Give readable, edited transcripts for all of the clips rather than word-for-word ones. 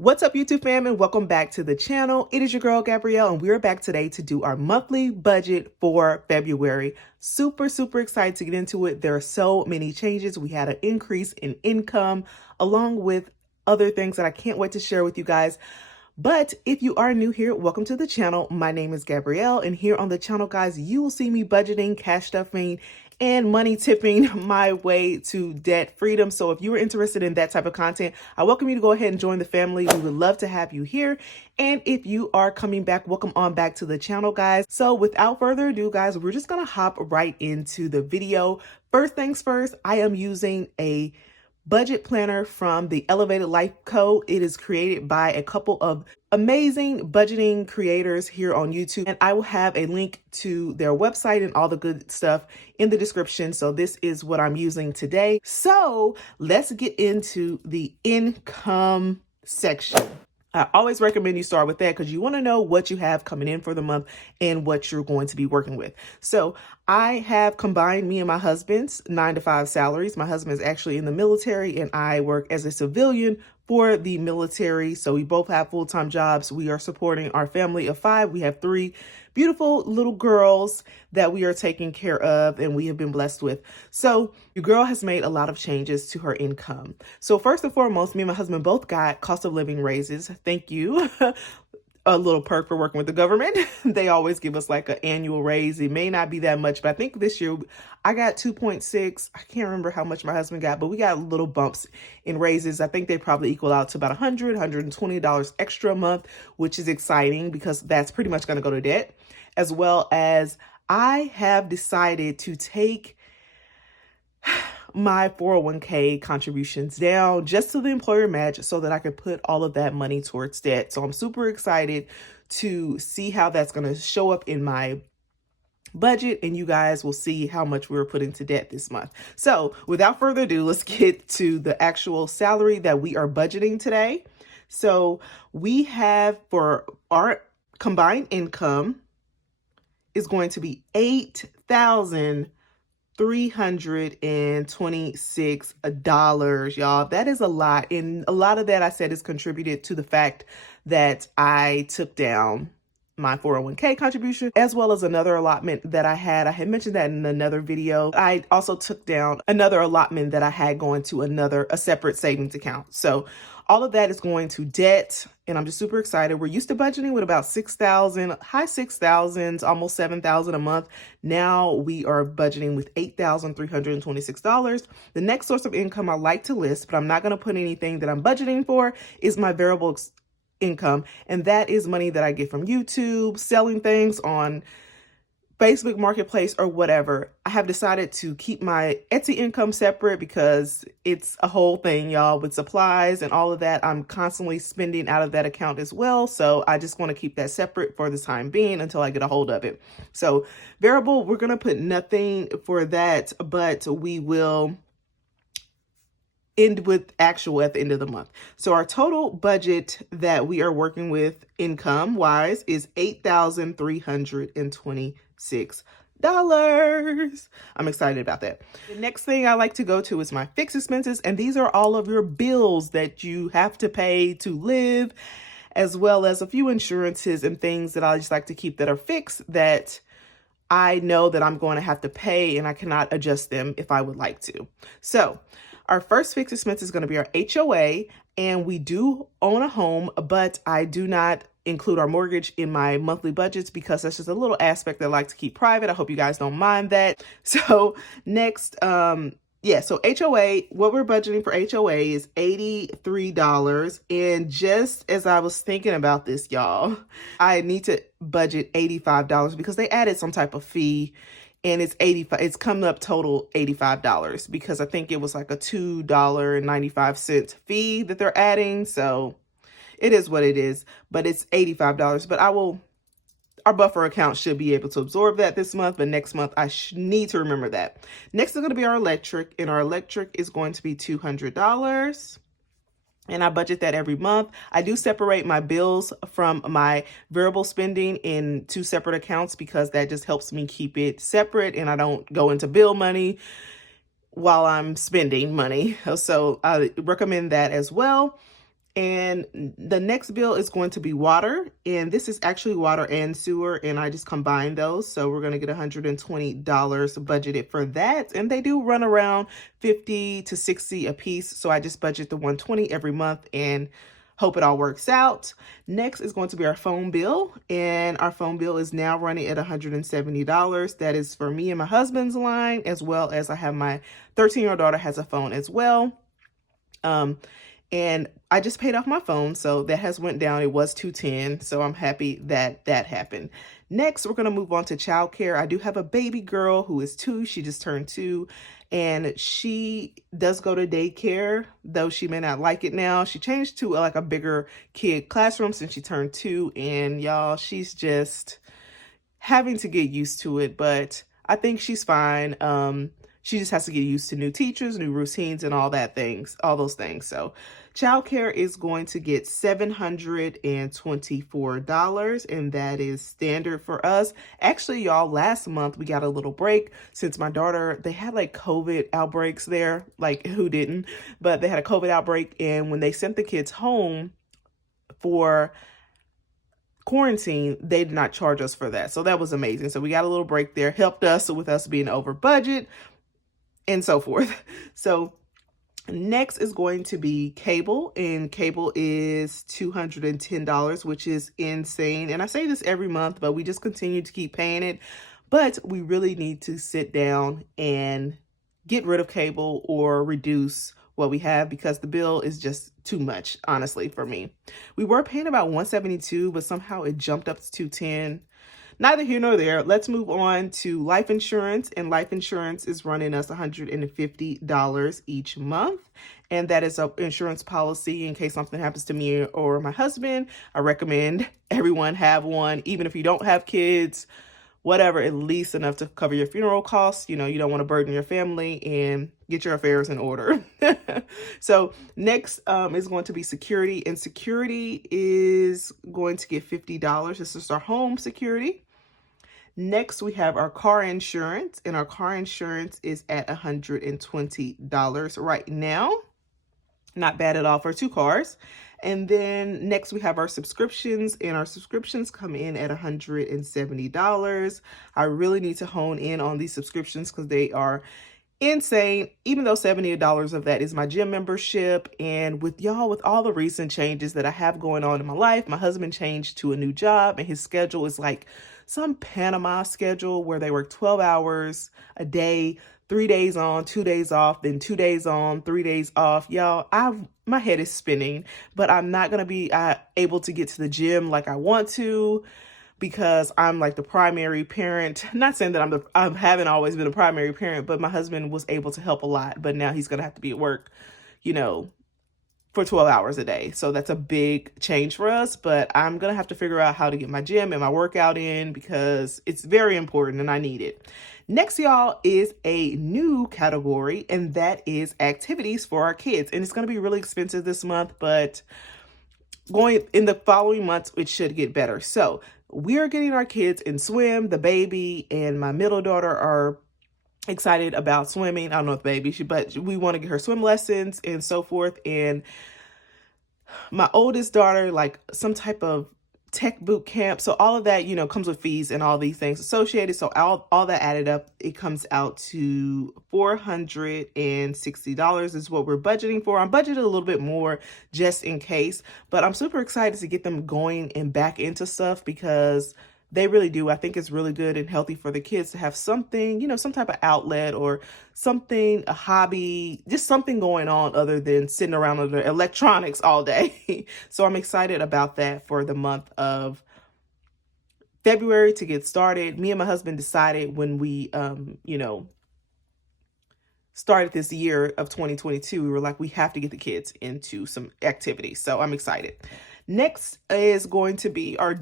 What's up, YouTube fam, and welcome back to the channel. It is your girl Gabrielle, and we're back today to do our monthly budget for February. Super excited to get into it. There are so many changes. We had an increase in income along with other things that I can't wait to share with you guys. But if you are new here, welcome to the channel. My name is Gabrielle, and here on the channel, guys, you will see me budgeting, cash stuffing, and money tipping my way to debt freedom. So if you are interested in that type of content, I welcome you to go ahead and join the family. We would love to have you here. And if you are coming back, welcome on back to the channel, guys. So without further ado, guys, we're just gonna hop right into the video. First things first, I am using a budget planner from the Elevated Life Co. It is created by a couple of amazing budgeting creators here on YouTube, and I will have a link to their website and all the good stuff in the description. So this is what I'm using today. So let's get into the income section. I always recommend you start with that because you want to know what you have coming in for the month and what you're going to be working with. So I have combined me and my husband's 9-to-5 salaries. My husband is actually in the military and I work as a civilian for the military. So we both have full-time jobs. We are supporting our family of 5. We have 3 beautiful little girls that we are taking care of and we have been blessed with. So your girl has made a lot of changes to her income. So first and foremost, me and my husband both got cost of living raises. Thank you. A little perk for working with the government. They always give us like an annual raise. It may not be that much, but I think this year I got 2.6. I can't remember how much my husband got, but we got little bumps in raises. I think they probably equal out to about $120 extra a month, which is exciting because that's pretty much going to go to debt. As well as I have decided to take my 401k contributions down just to the employer match so that I could put all of that money towards debt. So I'm super excited to see how that's going to show up in my budget, and you guys will see how much we're putting to debt this month. So without further ado, let's get to the actual salary that we are budgeting today. So we have, for our combined income, is going to be $8,326, y'all. That is a lot. And a lot of that, I said, is contributed to the fact that I took down my 401k contribution, as well as another allotment that I had. I had mentioned that in another video. I also took down another allotment that I had going to a separate savings account. So all of that is going to debt, and I'm just super excited. We're used to budgeting with about 6,000, high 6,000s, almost 7,000 a month. Now we are budgeting with $8,326. The next source of income I like to list, but I'm not going to put anything that I'm budgeting for, is my variable income. And that is money that I get from YouTube, selling things on Facebook Marketplace or whatever. I have decided to keep my Etsy income separate because it's a whole thing, y'all, with supplies and all of that. I'm constantly spending out of that account as well. So I just want to keep that separate for the time being until I get a hold of it. So variable, we're going to put nothing for that, but we will end with actual at the end of the month. So our total budget that we are working with income wise is $8,326. I'm excited about that. The next thing I like to go to is my fixed expenses. And these are all of your bills that you have to pay to live, as well as a few insurances and things that I just like to keep that are fixed that I know that I'm going to have to pay and I cannot adjust them if I would like to. So our first fixed expense is going to be our HOA, and we do own a home, but I do not include our mortgage in my monthly budgets because that's just a little aspect that I like to keep private. I hope you guys don't mind that. So next, so HOA, what we're budgeting for HOA is $83. And just as I was thinking about this, y'all, I need to budget $85 because they added some type of fee. And it's coming up total $85 because I think it was like a $2.95 fee that they're adding. So it is what it is, but it's $85. But our buffer account should be able to absorb that this month, but next month I need to remember that. Next is going to be our electric, and our electric is going to be $200. And I budget that every month. I do separate my bills from my variable spending in 2 separate accounts because that just helps me keep it separate and I don't go into bill money while I'm spending money. So I recommend that as well. And the next bill is going to be water. And this is actually water and sewer. And I just combined those. So we're going to get $120 budgeted for that. And they do run around 50 to 60 a piece. So I just budget the 120 every month and hope it all works out. Next is going to be our phone bill. And our phone bill is now running at $170. That is for me and my husband's line, as well as I have my 13-year-old daughter has a phone as well. And I just paid off my phone, so that has went down. It was $210, so I'm happy that that happened. Next, we're going to move on to childcare. I do have a baby girl who is 2. She just turned 2, and she does go to daycare, though she may not like it now. She changed to like a bigger kid classroom since she turned 2, and y'all, she's just having to get used to it, but I think she's fine. She just has to get used to new teachers, new routines, and all those things. So childcare is going to get $724, and that is standard for us. Actually, y'all, last month we got a little break since my daughter, they had like COVID outbreaks there, like who didn't, but they had a COVID outbreak. And when they sent the kids home for quarantine, they did not charge us for that. So that was amazing. So we got a little break there, helped us with us being over budget and so forth. So next is going to be cable, and cable is $210, which is insane. And I say this every month, but we just continue to keep paying it. But we really need to sit down and get rid of cable or reduce what we have, because the bill is just too much, honestly, for me. We were paying about $172, but somehow it jumped up to $210. Neither here nor there. Let's move on to life insurance, and life insurance is running us $150 each month. And that is an insurance policy in case something happens to me or my husband. I recommend everyone have one, even if you don't have kids, whatever, at least enough to cover your funeral costs. You know, you don't want to burden your family, and get your affairs in order. So next is going to be security, and security is going to get $50. This is our home security. Next, we have our car insurance, and our car insurance is at $120 right now. Not bad at all for 2 cars. And then next we have our subscriptions, and our subscriptions come in at $170. I really need to hone in on these subscriptions because they are insane, even though $70 of that is my gym membership. And with all the recent changes that I have going on in my life, my husband changed to a new job, and his schedule is like some Panama schedule where they work 12 hours a day, 3 days on, 2 days off, then 2 days on, 3 days off. Y'all, my head is spinning, but I'm not going to be able to get to the gym like I want to, because I'm like the primary parent. Not saying that I haven't always been a primary parent, but my husband was able to help a lot, but now he's going to have to be at work, for 12 hours a day. So that's a big change for us, but I'm going to have to figure out how to get my gym and my workout in, because it's very important and I need it. Next, y'all, is a new category, and that is activities for our kids. And it's going to be really expensive this month, but going in the following months, it should get better. So we are getting our kids in swim. The baby and my middle daughter are excited about swimming. I don't know if baby, but we want to get her swim lessons and so forth. And my oldest daughter, like some type of tech boot camp. So all of that, comes with fees and all these things associated. So all that added up, it comes out to $460 is what we're budgeting for. I'm budgeted a little bit more just in case, but I'm super excited to get them going and back into stuff, because they really do. I think it's really good and healthy for the kids to have something, some type of outlet or something, a hobby, just something going on other than sitting around with their electronics all day. So I'm excited about that for the month of February to get started. Me and my husband decided when we, started this year of 2022, we were like, we have to get the kids into some activities. So I'm excited. Next is going to be our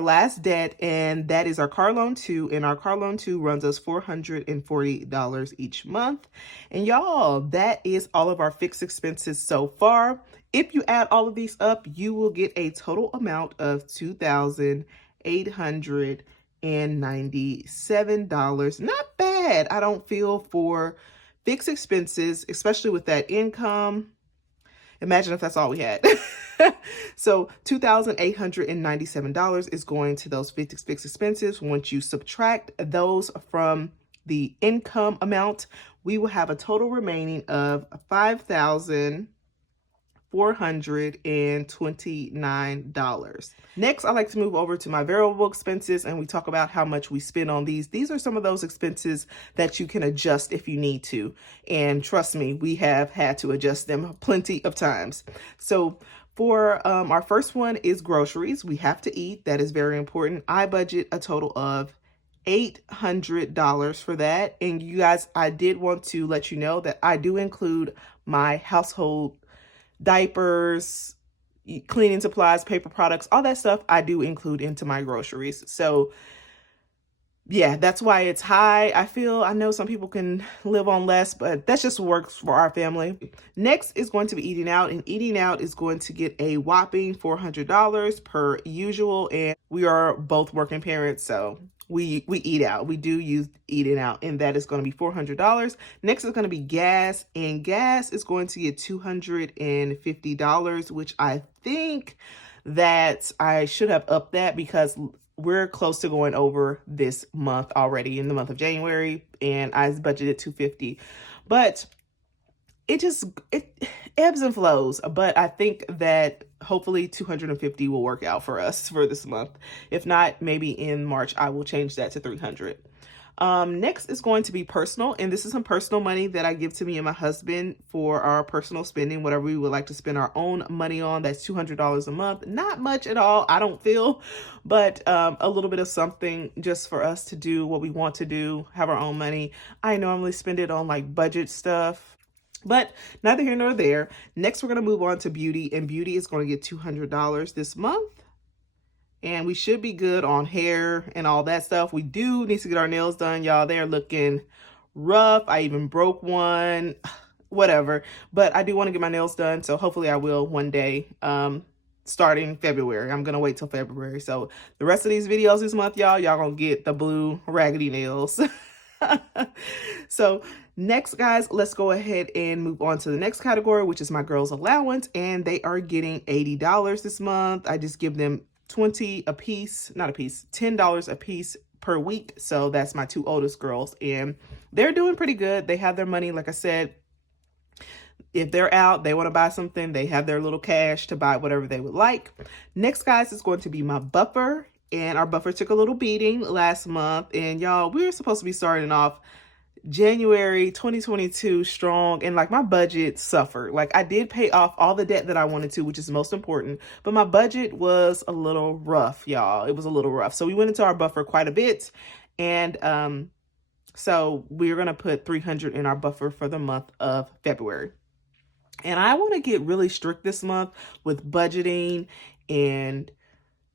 last debt, and that is our car loan 2. And our car loan 2 runs us $440 each month. And y'all, that is all of our fixed expenses so far. If you add all of these up, you will get a total amount of $2,897. Not bad, I don't feel, for fixed expenses, especially with that income. Imagine if that's all we had. So $2,897 is going to those fixed expenses. Once you subtract those from the income amount, we will have a total remaining of $5,429. Next, I like to move over to my variable expenses, and we talk about how much we spend on these. These are some of those expenses that you can adjust if you need to. And trust me, we have had to adjust them plenty of times. So for our first one is groceries. We have to eat. That is very important. I budget a total of $800 for that. And you guys, I did want to let you know that I do include my household diapers, cleaning supplies, paper products, all that stuff I do include into my groceries. So yeah, that's why it's high. I know some people can live on less, but that just works for our family. Next is going to be eating out, and eating out is going to get a whopping $400 per usual. And we are both working parents, so we eat out. We do use eating out, and that is going to be $400. Next is going to be gas, and gas is going to get $250, which I think that I should have upped that because we're close to going over this month already in the month of January, and I budgeted $250. But it ebbs and flows, but I think that hopefully $250 will work out for us for this month. If not, maybe in March I will change that to $300. Next is going to be personal, and this is some personal money that I give to me and my husband for our personal spending, whatever we would like to spend our own money on. That's $200 a month. Not much at all, I don't feel, but a little bit of something just for us to do what we want to do, have our own money. I normally spend it on like budget stuff, but neither here nor there. Next, we're going to move on to beauty, and beauty is going to get $200 this month. And we should be good on hair and all that stuff. We do need to get our nails done, y'all. They're looking rough. I even broke one, whatever. But I do want to get my nails done, so hopefully I will one day, starting February. I'm going to wait till February. So the rest of these videos this month, y'all going to get the blue raggedy nails. So next, guys, let's go ahead and move on to the next category, which is my girls' allowance. And they are getting $80 this month. I just give them $10 a piece per week. So that's my two oldest girls, and they're doing pretty good. They have their money. Like I said, if they're out, they want to buy something, they have their little cash to buy whatever they would like. Next, guys, is going to be my buffer, and our buffer took a little beating last month. And y'all, we were supposed to be starting off January 2022 strong, and like my budget suffered. Like I did pay off all the debt that I wanted to, which is most important, but my budget was a little rough, y'all. It was a little rough. So we went into our buffer quite a bit, and so we're gonna put $300 in our buffer for the month of February. And I want to get really strict this month with budgeting and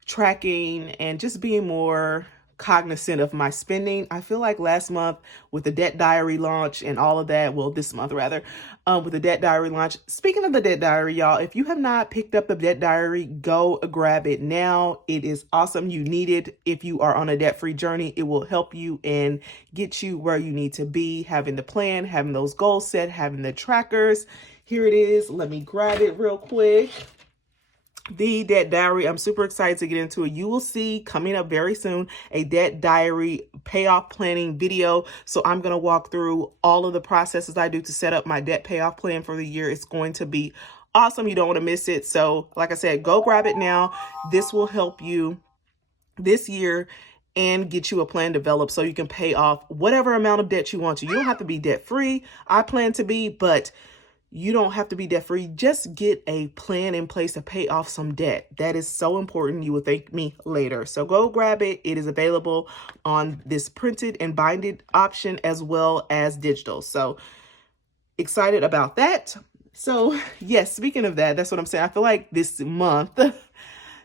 tracking and just being more cognizant of my spending. I feel like last month with the debt diary launch and all of that, well, this month rather, with the debt diary launch. Speaking of the debt diary, y'all, if you have not picked up the debt diary, go grab it now. It is awesome. You need it if you are on a debt-free journey. It will help you and get you where you need to be, having the plan, having those goals set, having the trackers. Here it is. Let me grab it real quick. The debt diary, I'm super excited to get into it. You will see coming up very soon a debt diary payoff planning video. So I'm going to walk through all of the processes I do to set up my debt payoff plan for the year. It's going to be awesome. You don't want to miss it. So like I said, go grab it now. This will help you this year and get you a plan developed so you can pay off whatever amount of debt you want to. You don't have to be debt free. I plan to be, but you don't have to be debt free. Just get a plan in place to pay off some debt. That is so important. You will thank me later. So go grab it. It is available on this printed and binded option as well as digital. So excited about that. So yes, speaking of that, that's what I'm saying. I feel like this month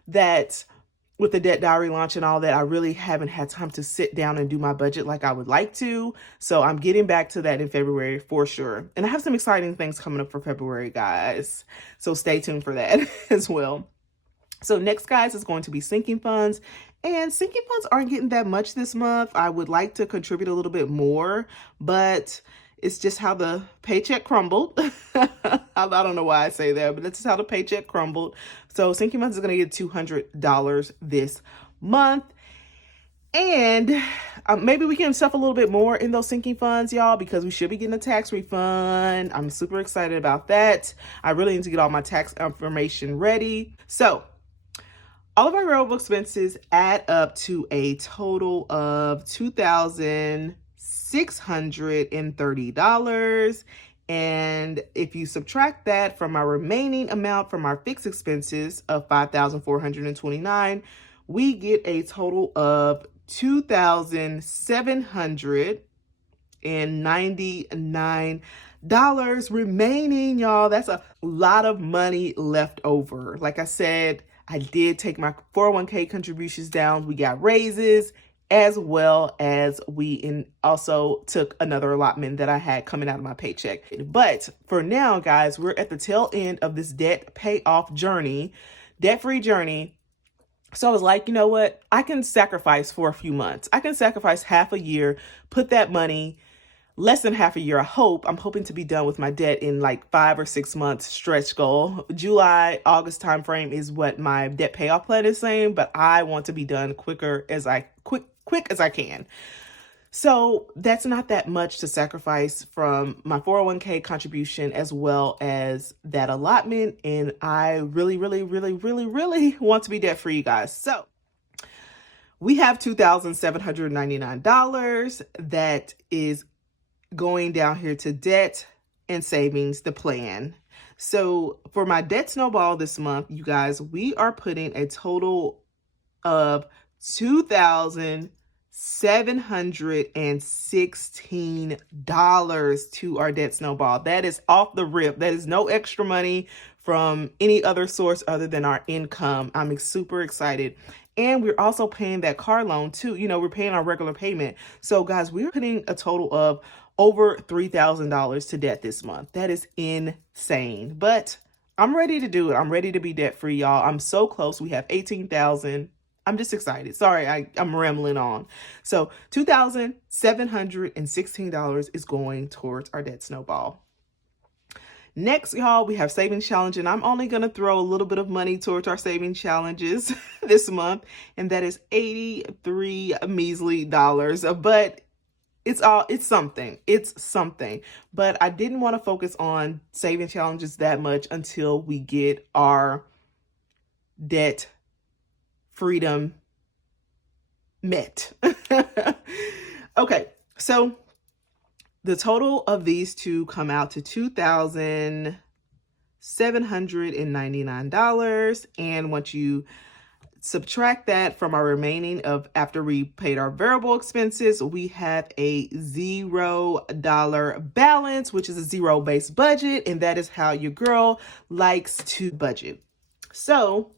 that with the debt diary launch and all that, I really haven't had time to sit down and do my budget like I would like to. So I'm getting back to that in February for sure. And I have some exciting things coming up for February, guys. So stay tuned for that as well. So next, guys, is going to be sinking funds. And sinking funds aren't getting that much this month. I would like to contribute a little bit more, but It's just how the paycheck crumbled. I don't know why I say that, but that's just how the paycheck crumbled. So Sinking Funds is going to get $200 this month. And maybe we can stuff a little bit more in those sinking funds, y'all, because we should be getting a tax refund. I'm super excited about that. I really need to get all my tax information ready. So all of our variable expenses add up to a total of $2,630. And if you subtract that from our remaining amount from our fixed expenses of $5,429, we get a total of $2,799 remaining, y'all. That's a lot of money left over. Like I said, I did take my 401k contributions down. We got raises, as well as we also took another allotment that I had coming out of my paycheck. But for now, guys, we're at the tail end of this debt payoff journey, debt-free journey. So I was like, you know what? I can sacrifice for a few months. I can sacrifice half a year, put that money, less than half a year. I'm hoping to be done with my debt in like 5 or 6 months stretch goal. July, August timeframe is what my debt payoff plan is saying, but I want to be done quick as I can. So that's not that much to sacrifice from my 401k contribution as well as that allotment. And I really, really, really, really, really want to be debt free, you guys. So we have $2,799 that is going down here to debt and savings, the plan. So for my debt snowball this month, you guys, we are putting a total of $2,716 to our debt snowball. That is off the rip. That is no extra money from any other source other than our income. I'm super excited. And we're also paying that car loan too. You know, we're paying our regular payment. So guys, we're putting a total of over $3,000 to debt this month. That is insane. But I'm ready to do it. I'm ready to be debt free, y'all. I'm so close. We have 18,000. I'm just excited. Sorry, I'm rambling on. So $2,716 is going towards our debt snowball. Next, y'all, we have savings challenge, and I'm only going to throw a little bit of money towards our savings challenges this month, and that is $83 measly. But it's something. It's something. But I didn't want to focus on saving challenges that much until we get our debt freedom met. Okay, so the total of these two come out to $2,799. And once you subtract that from our remaining of after we paid our variable expenses, we have a $0 balance, which is a zero-based budget. And that is how your girl likes to budget. So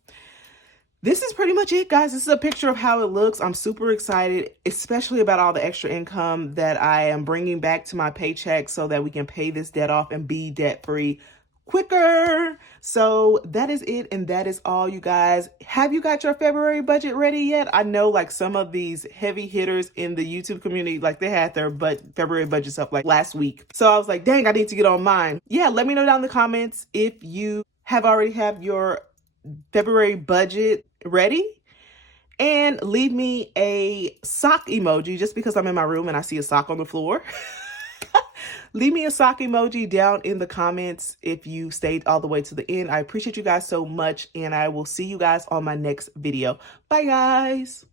this is pretty much it, guys. This is a picture of how it looks. I'm super excited, especially about all the extra income that I am bringing back to my paycheck so that we can pay this debt off and be debt-free quicker. So that is it. And that is all, you guys. Have you got your February budget ready yet? I know like some of these heavy hitters in the YouTube community, like they had their February budgets up like last week. So I was like, dang, I need to get on mine. Yeah, let me know down in the comments if you already have your February budget ready, and leave me a sock emoji just because I'm in my room and I see a sock on the floor. Leave me a sock emoji down in the comments if you stayed all the way to the end. I appreciate you guys so much, and I will see you guys on my next video. Bye, guys.